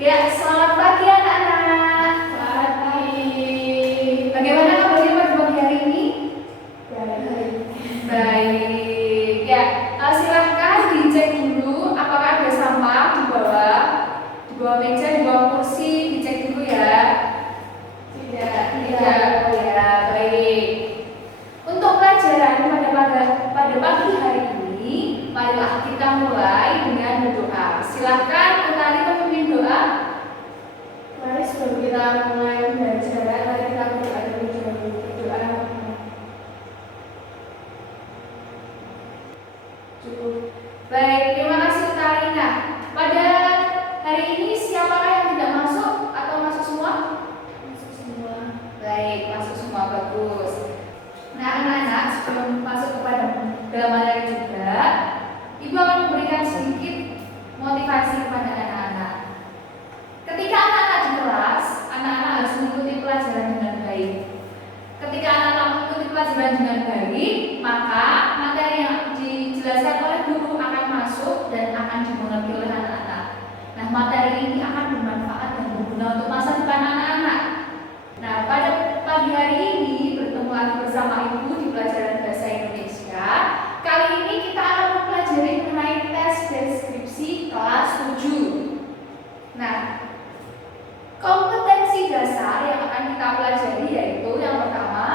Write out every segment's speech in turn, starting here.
Ya, selamat pagi anak-anak. Selamat pagi. Bagaimana kabarnya pada pagi hari ini? Baik. Baik. Ya, silahkan dicek dulu apakah ada sampah di bawah meja, di bawah kursi, dicek dulu ya. Tidak. Oh ya, baik. Untuk pelajaran pada pagi hari ini, marilah kita mulai dengan berdoa. Silahkan Utari memimpin doa. Mari sebelum kita mulai belajar, mari kita berdoa dulu. Berdoa. Cukup. Baik, terima kasih Utari. Nah, pada hari ini siapakah yang tidak masuk atau masuk semua? Masuk semua. Baik, masuk semua, bagus. Nah, anak-anak, sebelum masuk kepada dalam materi juga, Ibu akan memberikan sedikit motivasi kepada anak-anak. Ketika anak-anak di kelas, anak-anak harus mengikuti pelajaran dengan baik. Ketika anak-anak mengikuti pelajaran dengan baik, maka materi yang dijelaskan oleh guru akan masuk dan akan dimengerti oleh anak-anak. Nah, materi ini akan bermanfaat dan berguna untuk masa depan anak-anak. Nah, pada pagi hari ini bertemu lagi bersama Ibu di pelajaran Bahasa Indonesia. Kali ini kita akan mempelajari mengenai tes deskripsi kelas 7. Nah, kompetensi dasar yang akan kita pelajari yaitu yang pertama,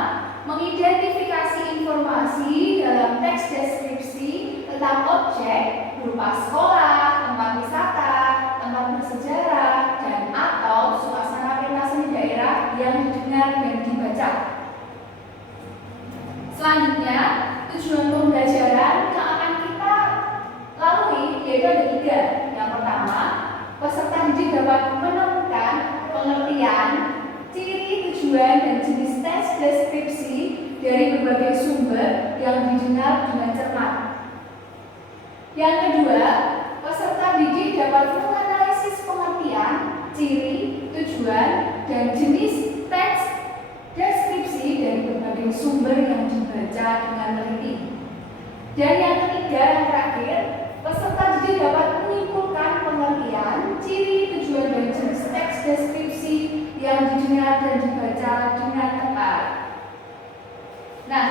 mengidentifikasi informasi dalam teks deskripsi tentang objek berupa sekolah, tempat wisata, tempat bersejarah, dan atau suasana pentas seni daerah yang didengar dan dibaca. Selanjutnya, tujuan pembelajaran yang akan kita lalui yaitu ada 3. Yang pertama, peserta didik dapat menemukan pengertian, ciri, tujuan, dan jenis tes deskripsi dari berbagai sumber yang didengar dengan cermat. Yang kedua, peserta didik dapat menganalisis pengertian, ciri, tujuan, dan jenis teks deskripsi dari berbagai sumber yang dibaca dengan teliti. Dan yang ketiga, yang terakhir, peserta didik dapat menyimpulkan pengertian, ciri, tujuan, dan jenis teks deskripsi yang didengar dan dibaca dengan tepat. Nah,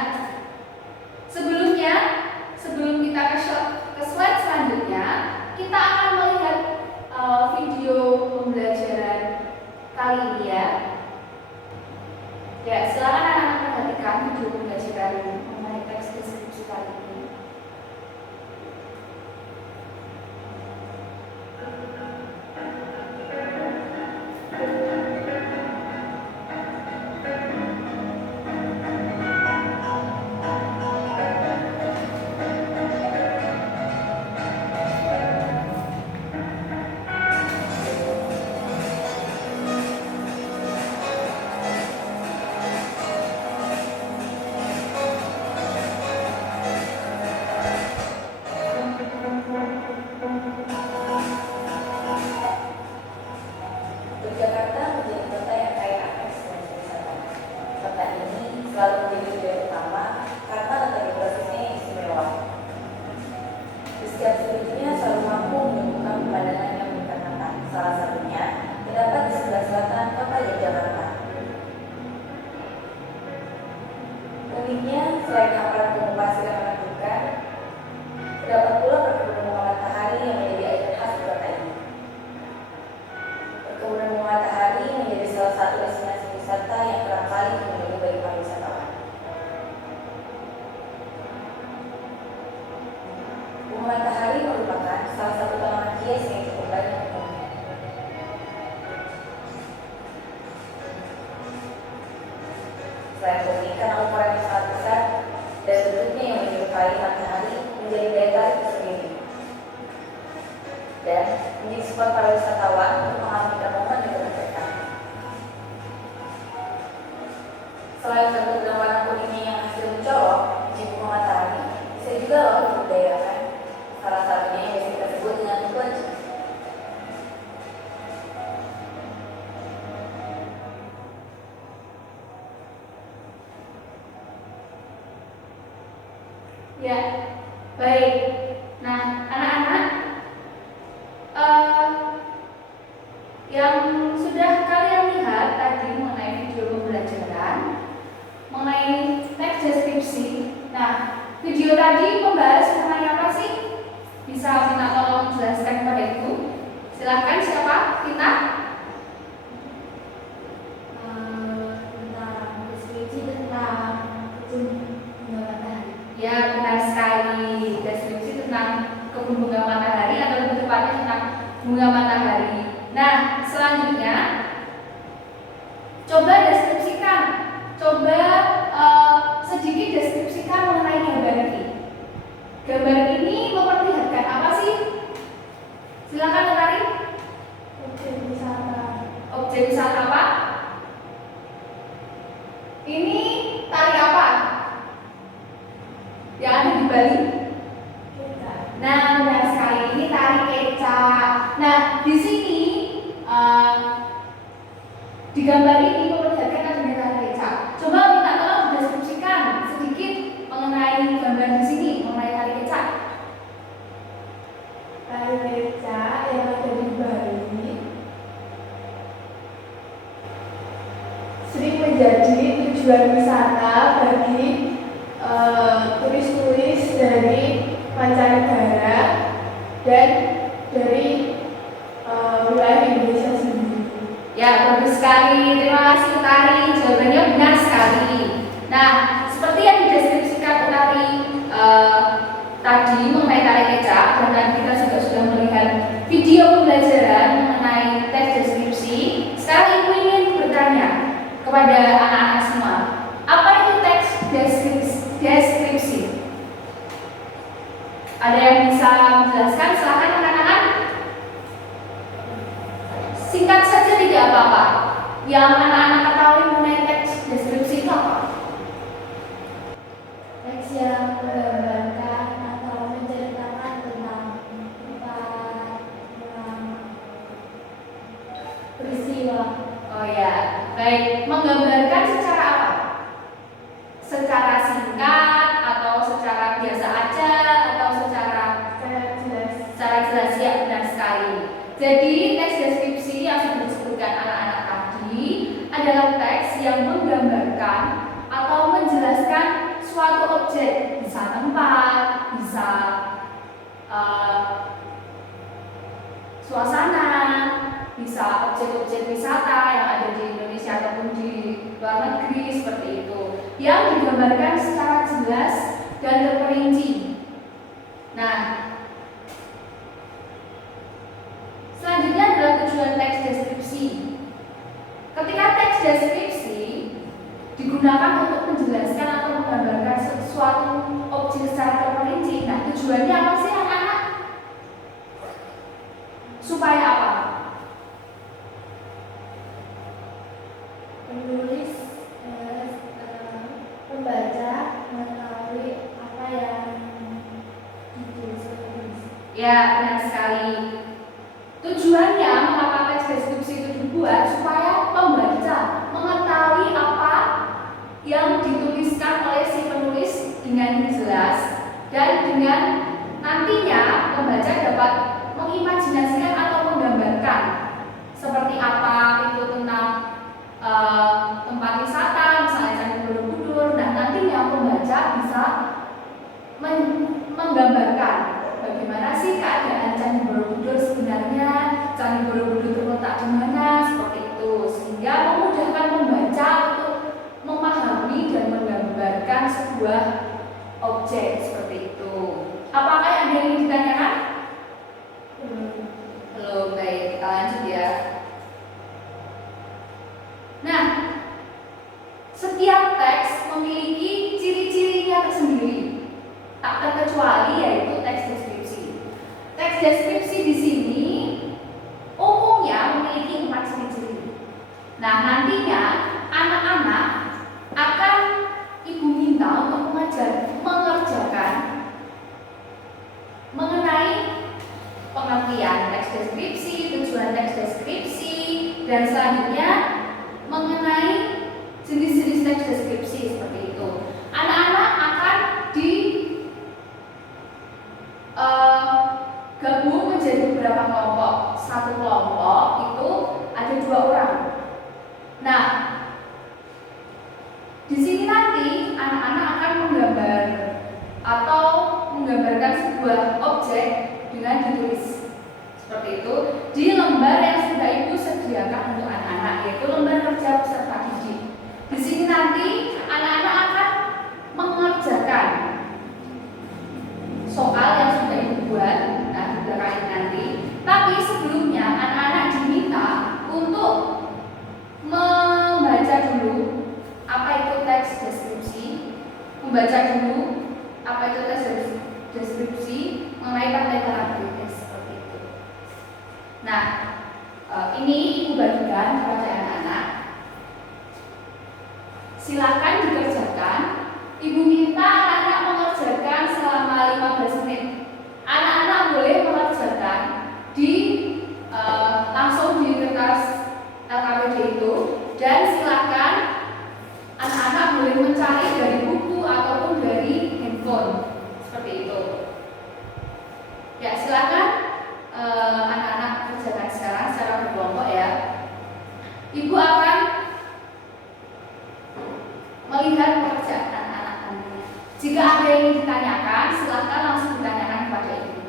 sebelum kita ke slide selanjutnya, kita akan melihat video pembelajaran kali ini ya. Ya, silakan anak-anak perhatikan video pembelajaran mengenai teks deskripsi kali ini. Yogyakarta menjadi kota yang kaya akan destinasi wisata. Kota ini selalu menjadi tujuan utama karena letak geografisnya yang istimewa. Di setiap sudutnya selalu mampu menyuguhkan pemandangan yang menyenangkan. Salah satunya terdapat di sebelah selatan kota Yogyakarta. Uniknya, selain aparat pengupas yang menakjubkan, terdapat pula perkebunan bunga matahari yang menjadi ikon khas di kota ini. Perkebunan bunga matahari menjadi salah satu destinasi wisata yang kerap kali dikunjungi bagi para wisatawan. Bunga matahari merupakan salah satu tanaman hias yang cukup banyak ditemui. Selain unik karena ukuran yang sangat besar dan bentuknya yang menyerupai matahari menjadi daya tarik tersendiri dan menjadi spot para wisatawan untuk mengabadikan momen yang berkesan. Selain bentuk dan warna kuningnya yang hasil mencolok, biji bunga matahari bisa juga loh dibudidayakan. Salah satunya yang bisa kita sebut dengan tumpeng. Ya, baik. Nah, anak-anak, tadi membahas mengenai apa sih? Bisa minta tolong jelaskan kepada Ibu. Silakan, siapa? Kita? Tentang deskripsi tentang bunga matahari. Ya, benar sekali. Deskripsi tentang kebun bunga matahari atau lebih tepatnya tentang bunga matahari. Nah, selanjutnya coba deskripsikan. Coba sedikit deskripsikan mengenai gambar ini. Gambar ini memperlihatkan apa sih? Silakan Utari. Objek wisata. Objek wisata apa? Ini tari apa? Yang ada di Bali? Nah, benar sekali. Ini tari kecak. Nah, di sini di gambar ini memperlihatkan adanya tari kecak. Coba minta tolong dideskripsikan sedikit mengenai gambar di sini, mengenai tari kecak. Tari kecak yang ada di Bali sering menjadi tujuan wisata bagi turis-turis dari mancanegara dan dari wilayah Indonesia sendiri. Ya, bagus sekali. Terima kasih Utari. Jawabannya benar sekali. Nah, seperti yang dideskripsikan Utari tadi mengenai tari kecak, dan tadi kita juga sudah melihat video pembelajaran mengenai teks deskripsi. Sekarang Ibu ingin bertanya kepada anak-anak semua, apa itu teks deskripsi? Ada yang bisa menjelaskan? Silakan anak-anak. Singkat saja, tidak apa-apa. Yang anak-anak ketahui mengenai teks deskripsi itu apa? Teks yang menggambarkan atau menceritakan tentang peristiwa. Oh ya, baik. Menggambarkan secara apa? Secara singkat atau secara biasa aja atau secara jelas? Ya, benar sekali. Jadi teks deskripsi yang sudah disebutkan anak-anak tadi adalah teks yang menggambarkan atau menjelaskan suatu objek, bisa tempat, bisa suasana, bisa objek-objek wisata yang ada di Indonesia ataupun di luar negeri seperti itu, yang digambarkan secara jelas dan terperinci. Nah, selanjutnya adalah tujuan teks deskripsi. Ketika teks deskripsi digunakan untuk menjelaskan atau menggambarkan sesuatu objek secara terperinci, nah tujuannya apa sih anak-anak? Supaya apa? Penulis pembaca mengetahui apa yang ditulis. Ya, benar sekali. Tujuannya mengapa teks deskripsi itu dibuat supaya pembaca mengetahui apa yang dituliskan oleh si penulis dengan jelas, dan dengan nantinya pembaca dapat mengimajinasikan atau menggambarkan seperti apa itu tentang tempat wisata, misalnya Candi Borobudur, dan nantinya pembaca bisa menggambarkan bagaimana sih keadaan Candi Borobudur sebenarnya, Candi Borobudur terletak di mana, seperti itu, sehingga memudahkan pembaca untuk memahami dan menggambarkan sebuah objek seperti itu. Apakah ada yang ingin ditanyakan? Belum, baik, kita lanjut ya. Nah, setiap teks memiliki ciri-cirinya tersendiri, tak terkecuali yaitu teks deskripsi. Teks deskripsi di sini umumnya memiliki 4 ciri-ciri. Nah, nantinya anak-anak akan Ibu minta untuk mengerjakan mengenai pengertian teks deskripsi, tujuan teks deskripsi, dan selanjutnya mengenai jenis-jenis teks deskripsi seperti itu. Anak-anak akan gabung menjadi beberapa kelompok. Satu kelompok itu ada 2 orang. Nah, di sini nanti anak-anak akan menggambar atau Seperti itu di lembar yang sudah Ibu sediakan untuk anak-anak, yaitu lembar kerja peserta didik. Di sini nanti anak-anak akan mengerjakan soal yang sudah Ibu buat, nah di belakang ini nanti. Tapi sebelumnya anak-anak diminta untuk membaca dulu apa itu teks deskripsi, membaca dulu apa itu teks deskripsi mengenai partai karakteristik seperti itu. Nah, ini Ibu bagikan kepada anak-anak. Silakan dikerjakan. Ibu minta anak-anak mengerjakan selama 15 menit. Anak-anak boleh mengerjakan di langsung di kertas LKPD itu, dan silakan anak-anak boleh mencari dari buku ataupun dari handphone seperti itu. Ya, silakan anak-anak kerjakan sekarang secara berkelompok ya. Ibu akan melihat pekerjaan anak-anak nantinya. Jika ada yang ingin ditanyakan, silakan langsung ditanyakan kepada Ibu.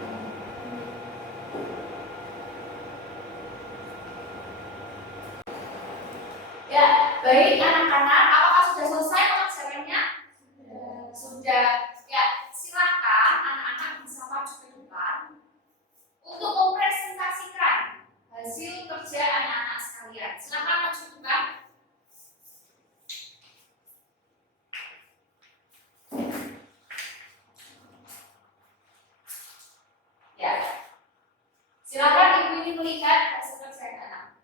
Ya, baik anak-anak, apakah sudah selesai pengerjaannya? Sudah. Ya, silakan anak-anak bisa maju ke depan untuk mempresentasikan hasil kerja anak-anak sekalian. Silakan maju ke depan. Ya, silakan Ibu ingin melihat hasil kerja anak.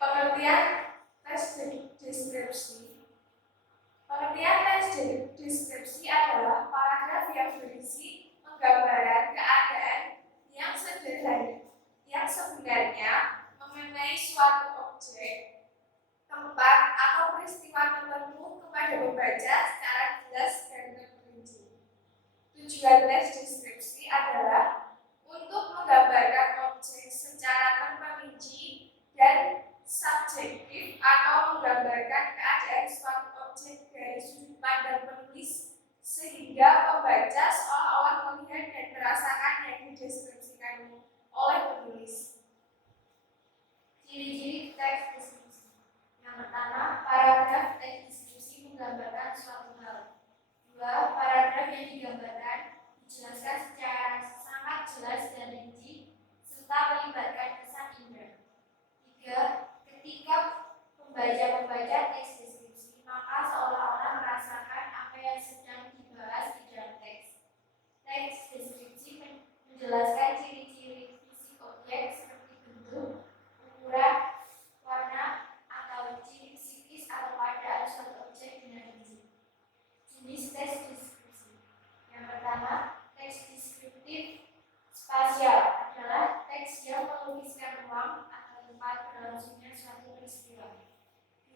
Pengertian teks deskripsi. Pengertian teks deskripsi adalah paragraf yang berisi penggambaran keadaan yang sederhana, yang sebenarnya mengenai suatu objek, tempat, atau peristiwa tertentu kepada pembaca secara jelas dan terperinci. Tujuan teks deskripsi adalah untuk menggambarkan objek secara terperinci dan subjektif, atau menggambarkan keadaan suatu objek dari sudut pandang penulis sehingga pembaca seolah-olah melihat dan merasakan yang dideskripsikan oleh penulis. Ciri-ciri teks deskripsi. Yang pertama, paragraf teks deskripsi menggambarkan suatu hal. 2. Paragraf yang digambarkan dijelaskan secara sangat jelas dan rinci serta melibatkan kesan indera. 3. Ketika pembaca membaca teks deskripsi, maka seolah-olah merasakan apa yang sedang dibahas di dalam teks. Teks deskripsi menjelaskan ciri-ciri fisik objek seperti bentuk, ukuran, warna, atau ciri psikis atau keadaan suatu objek dengan rinci. Jenis teks deskripsi. Yang pertama, teks deskriptif spasial adalah teks yang melukiskan ruang atau tempat berlangsungnya suatu peristiwa.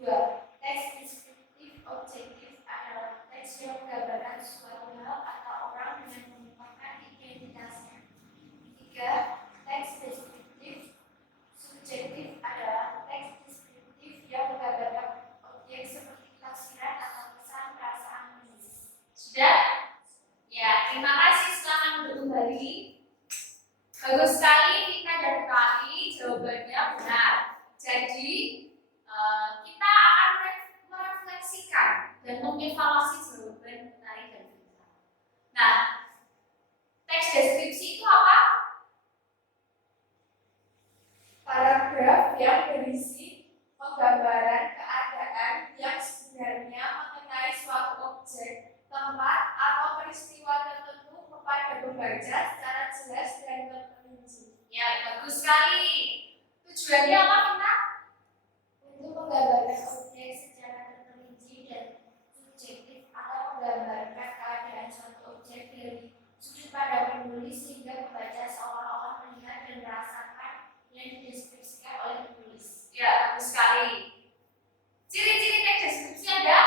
2. Teks deskriptif objektif adalah teks yang menggambarkan suatu hal atau orang dengan mengungkapkan identitasnya. 3. Teks deskriptif subjektif adalah teks deskriptif yang menggambarkan objek seperti tafsiran atau pesan perasaan menulis. Sudah? Ya, terima kasih. Selamat duduk kembali. Bagus sekali, Vika dan Kali, jawabannya benar. Jadi kita akan merefleksikan dan mengevaluasi jawaban Kali dan Vika. Nah, teks deskripsi itu apa? Paragraf yang berisi penggambaran keadaan yang sebenarnya mengenai suatu objek, tempat, atau peristiwa tertentu kepada pembaca secara jelas dan terperinci. Ya, bagus sekali. Tujuannya apa, Vika? Untuk menggambarkan objek secara terperinci dan subjektif, atau menggambarkan keadaan suatu objek dari sudut pandang penulis sehingga pembaca seolah-olah melihat dan merasakan yang dideskripsikan oleh penulis. Ya, bagus sekali. Ciri-ciri teks deskripsi ada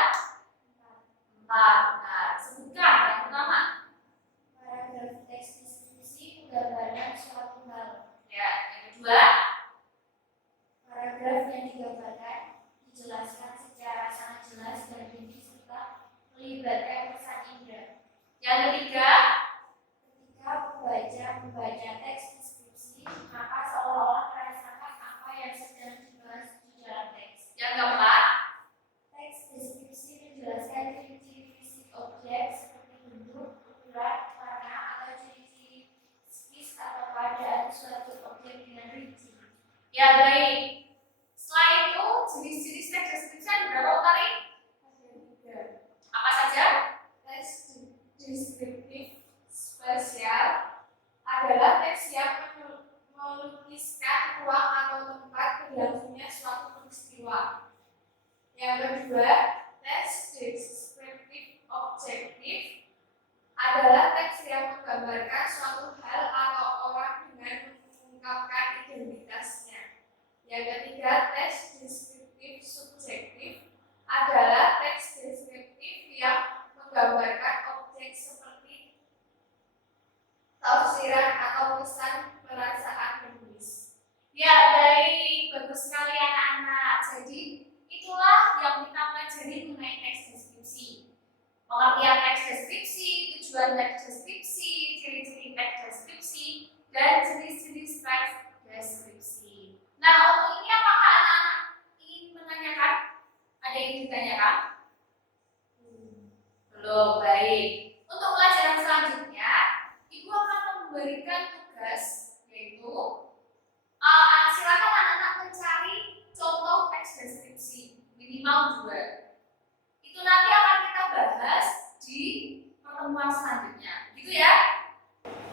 4. Nah, sebutkan yang pertama. Paragraf teks deskripsi menggambarkan suatu hal. Ya, yang kedua. ketiga, Ketika pembaca membaca teks deskripsi, maka seolah-olah merasakan apa yang sedang dibahas di dalam teks. yang keempat, Teks deskripsi menjelaskan ciri-ciri fisik objek seperti bentuk, ukuran, warna, atau ciri-ciri psikis atau keadaan suatu objek dengan rinci. ya baik. Setelah itu jenis-jenis teks deskripsi ada berapa Utari? Ada 3. Apa saja? Teks deskriptif spesial adalah teks yang melukiskan ruang atau tempat berlangsungnya suatu peristiwa. Yang kedua, teks deskriptif objektif adalah teks yang menggambarkan suatu hal atau orang dengan mengungkapkan identitasnya. Yang ketiga, teks deskriptif subjektif adalah teks deskriptif yang menggambarkan objek seperti tafsiran atau pesan perasaan menulis. Ya baik, bagus sekali anak-anak. Jadi itulah yang kita pelajari mengenai teks deskripsi. Pengertian teks deskripsi, tujuan teks deskripsi, ciri-ciri teks deskripsi, dan jenis-jenis teks deskripsi. Nah, untuk ini apakah anak-anak ingin menanyakan? Ada yang ingin ditanyakan? Belum, baik. Untuk pelajaran selanjutnya, Ibu akan memberikan tugas, yaitu silakan anak-anak mencari contoh teks deskripsi minimal 2. Itu nanti akan kita bahas di pertemuan selanjutnya, gitu ya.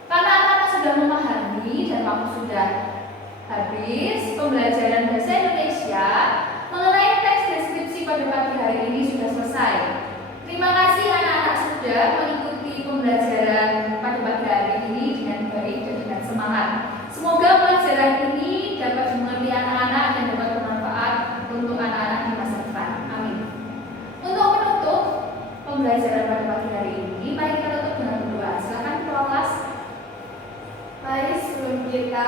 Karena anak-anak sudah memahami dan waktu sudah habis, pembelajaran bahasa Indonesia mengenai teks deskripsi pada pagi hari ini sudah selesai. Terima kasih anak-anak sudah mengikuti pembelajaran pada pagi hari ini dengan baik dan dengan semangat. Semoga pelajaran ini dapat dimengerti anak-anak dan dapat bermanfaat untuk anak-anak di masa depan. Amin. Untuk menutup pembelajaran pada pagi hari ini, mari kita tutup dengan berdoa. Silakan ketua kelas. Mari sebelum kita